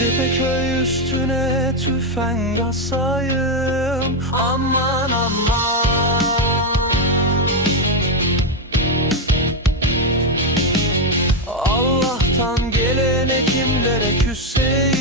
Tepeköy üstüne tüfek asayım Aman aman Allah'tan gelene kimlere küseyim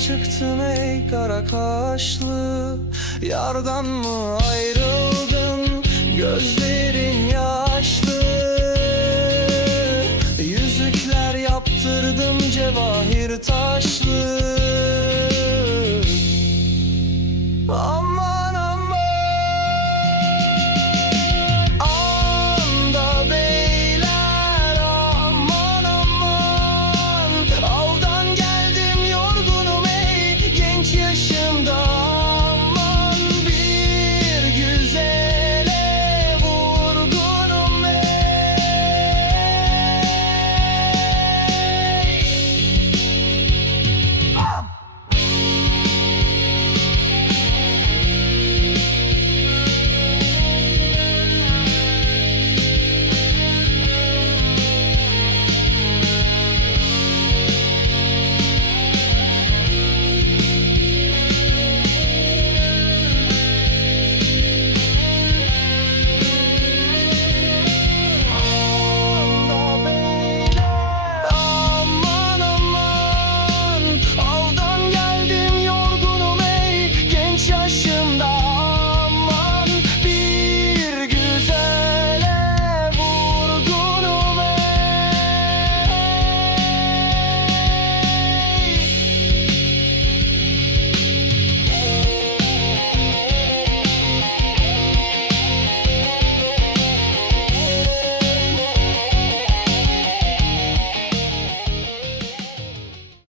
çıktın ey kara kaşlı? Yardan mı ayrıldın? Gözlerin yaşlı. Yüzükler yaptırdım cevahir taşlı